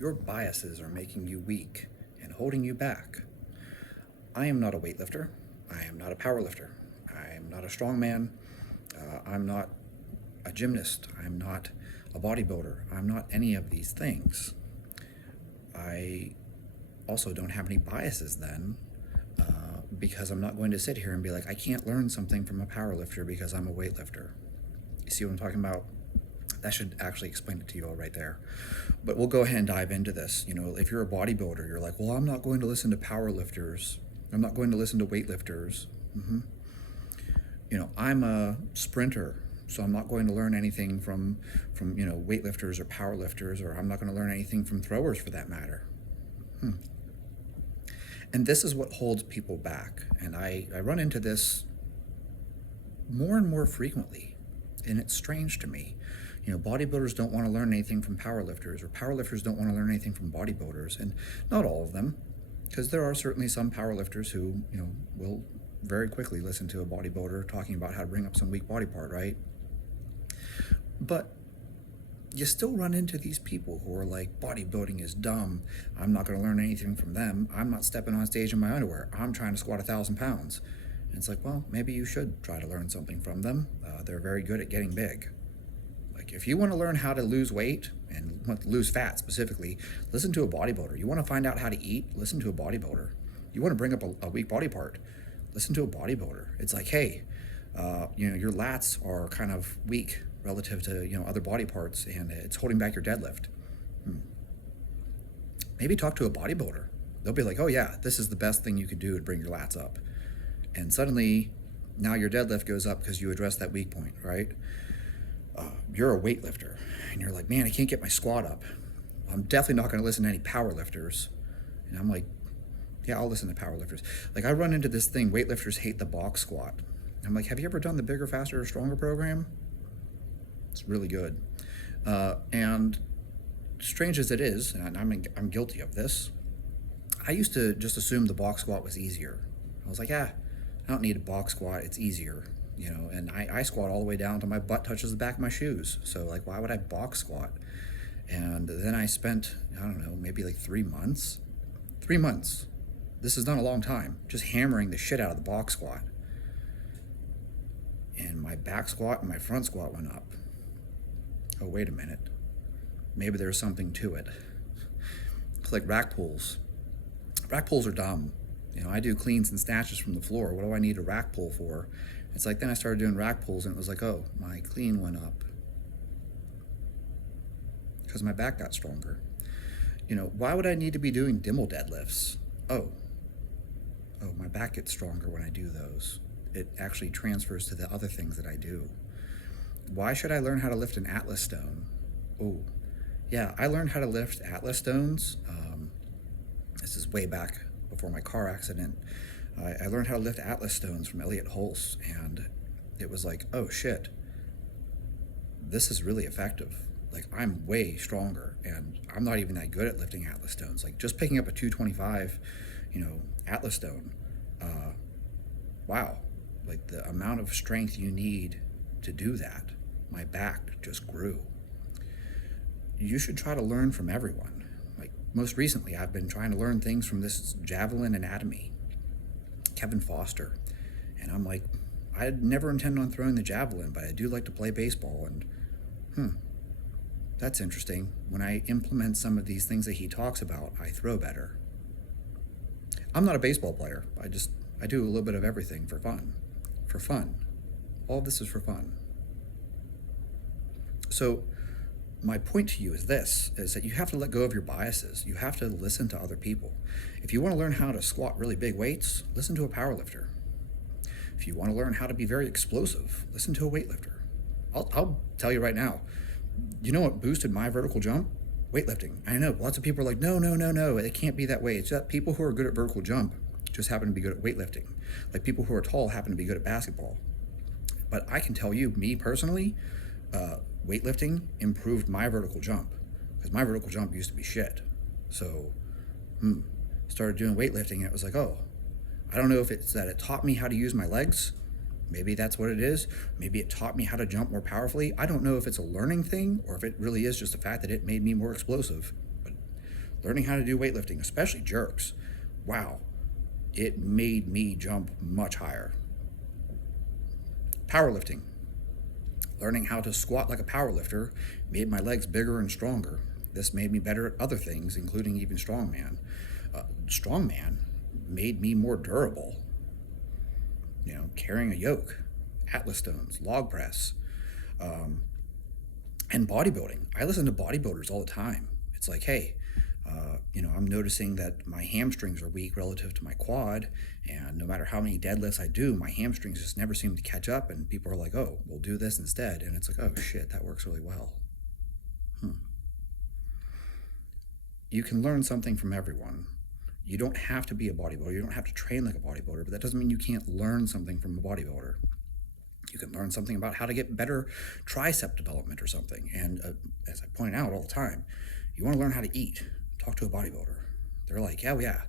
Your biases are making you weak and holding you back. I am not a weightlifter. I am not a powerlifter. I am not a strongman. I'm not a gymnast. I'm not a bodybuilder. I'm not any of these things. I also don't have any biases then, because I'm not going to sit here and be like, I can't learn something from a powerlifter because I'm a weightlifter. You see what I'm talking about? That should actually explain it to you all right there. But we'll go ahead and dive into this. If you're a bodybuilder, you're like, well, I'm not going to listen to powerlifters. I'm not going to listen to weightlifters. I'm a sprinter, so I'm not going to learn anything from weightlifters or powerlifters, or I'm not going to learn anything from throwers for that matter. And this is what holds people back. And I run into this more and more frequently, and it's strange to me. Bodybuilders don't want to learn anything from powerlifters, or powerlifters don't want to learn anything from bodybuilders, and not all of them, because there are certainly some powerlifters who, will very quickly listen to a bodybuilder talking about how to bring up some weak body part, right? But you still run into these people who are like, bodybuilding is dumb. I'm not going to learn anything from them. I'm not stepping on stage in my underwear. I'm trying to squat 1,000 pounds. And it's like, well, maybe you should try to learn something from them. They're very good at getting big. Like, if you want to learn how to lose weight and lose fat specifically, listen to a bodybuilder. You want to find out how to eat? Listen to a bodybuilder. You want to bring up a weak body part? Listen to a bodybuilder. It's like, hey, your lats are kind of weak relative to other body parts, and it's holding back your deadlift. Maybe talk to a bodybuilder. They'll be like, oh yeah, this is the best thing you could do to bring your lats up. And suddenly, now your deadlift goes up because you address that weak point, right? You're a weightlifter, and you're like, man, I can't get my squat up. I'm definitely not going to listen to any power lifters. And I'm like, yeah, I'll listen to power lifters. Like, I run into this thing, weightlifters hate the box squat. I'm like, have you ever done the Bigger, Faster, Stronger program? It's really good. And strange as it is, and I'm guilty of this, I used to just assume the box squat was easier. I was like, I don't need a box squat, it's easier. And I squat all the way down to my butt touches the back of my shoes. So like, why would I box squat? And then I spent, I don't know, maybe like 3 months. 3 months. This is not a long time. Just hammering the shit out of the box squat. And my back squat and my front squat went up. Oh, wait a minute. Maybe there's something to it. It's like rack pulls. Rack pulls are dumb. I do cleans and snatches from the floor. What do I need a rack pull for? It's like, then I started doing rack pulls, and it was like, oh, my clean went up because my back got stronger. Why would I need to be doing Dimmel deadlifts? Oh, my back gets stronger when I do those. It actually transfers to the other things that I do. Why should I learn how to lift an Atlas stone? Oh, yeah, I learned how to lift Atlas stones. This is way back before my car accident. I learned how to lift Atlas stones from Elliot Hulse, and it was like, oh shit, this is really effective. Like, I'm way stronger, and I'm not even that good at lifting Atlas stones. Like, just picking up a 225, Atlas stone, wow. Like, the amount of strength you need to do that, my back just grew. You should try to learn from everyone. Like, most recently, I've been trying to learn things from this javelin anatomy, Kevin Foster. And I'm like, I never intend on throwing the javelin, but I do like to play baseball, and that's interesting. When I implement some of these things that he talks about, I throw better. I'm not a baseball player. I do a little bit of everything for fun. For fun. All of this is for fun. So my point to you is this, is that you have to let go of your biases. You have to listen to other people. If you want to learn how to squat really big weights, listen to a powerlifter. If you want to learn how to be very explosive, listen to a weightlifter. I'll tell you right now, you know what boosted my vertical jump? Weightlifting. I know lots of people are like, no, it can't be that way. It's that people who are good at vertical jump just happen to be good at weightlifting. Like, people who are tall happen to be good at basketball. But I can tell you, me personally, weightlifting improved my vertical jump, because my vertical jump used to be shit. So, started doing weightlifting, and it was like, oh, I don't know if it's that it taught me how to use my legs. Maybe that's what it is. Maybe it taught me how to jump more powerfully. I don't know if it's a learning thing or if it really is just the fact that it made me more explosive. But Learning how to do weightlifting, especially jerks, wow, it made me jump much higher. Powerlifting. Learning how to squat like a powerlifter made my legs bigger and stronger. This made me better at other things, including even strongman. Strongman made me more durable. Carrying a yoke, Atlas stones, log press, and bodybuilding. I listen to bodybuilders all the time. It's like, hey, I'm noticing that my hamstrings are weak relative to my quad, and no matter how many deadlifts I do, my hamstrings just never seem to catch up, and people are like, oh, we'll do this instead. And it's like, oh shit, that works really well. You can learn something from everyone. You don't have to be a bodybuilder. You don't have to train like a bodybuilder, but that doesn't mean you can't learn something from a bodybuilder. You can learn something about how to get better tricep development or something. And as I point out all the time, you want to learn how to eat. Talk to a bodybuilder. They're like, yeah,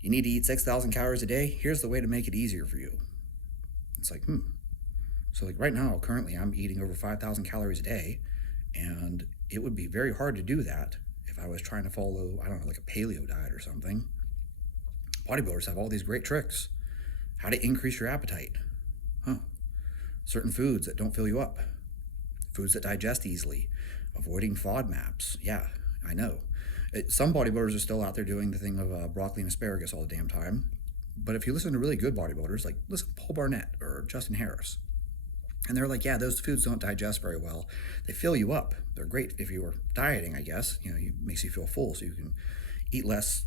you need to eat 6,000 calories a day. Here's the way to make it easier for you. It's like, So like right now, currently I'm eating over 5,000 calories a day, and it would be very hard to do that if I was trying to follow, I don't know, like a paleo diet or something. Bodybuilders have all these great tricks. How to increase your appetite. Certain foods that don't fill you up. Foods that digest easily. Avoiding FODMAPs. Yeah, I know. Some bodybuilders are still out there doing the thing of broccoli and asparagus all the damn time. But if you listen to really good bodybuilders, like listen to Paul Barnett or Justin Harris, and they're like, yeah, those foods don't digest very well. They fill you up. They're great if you were dieting, I guess. It makes you feel full, so you can eat less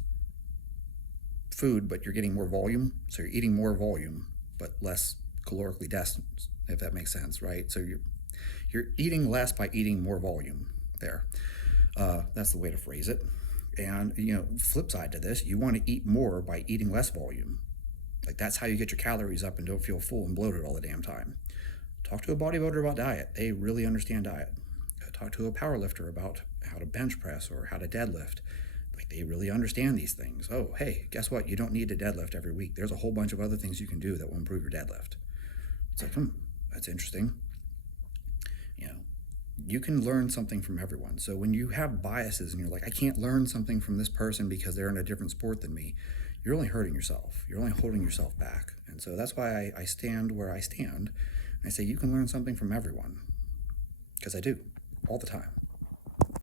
food, but you're getting more volume. So you're eating more volume, but less calorically dense, if that makes sense, right? So you're eating less by eating more volume there. That's the way to phrase it. And, flip side to this, you want to eat more by eating less volume. Like that's how you get your calories up and don't feel full and bloated all the damn time. Talk to a bodybuilder about diet. They really understand diet. Talk to a powerlifter about how to bench press or how to deadlift. Like they really understand these things. Oh, hey, guess what? You don't need to deadlift every week. There's a whole bunch of other things you can do that will improve your deadlift. It's like, that's interesting. You can learn something from everyone. So when you have biases and you're like, I can't learn something from this person because they're in a different sport than me, you're only hurting yourself. You're only holding yourself back. And so that's why I stand where I stand. And I say, you can learn something from everyone. Because I do, all the time.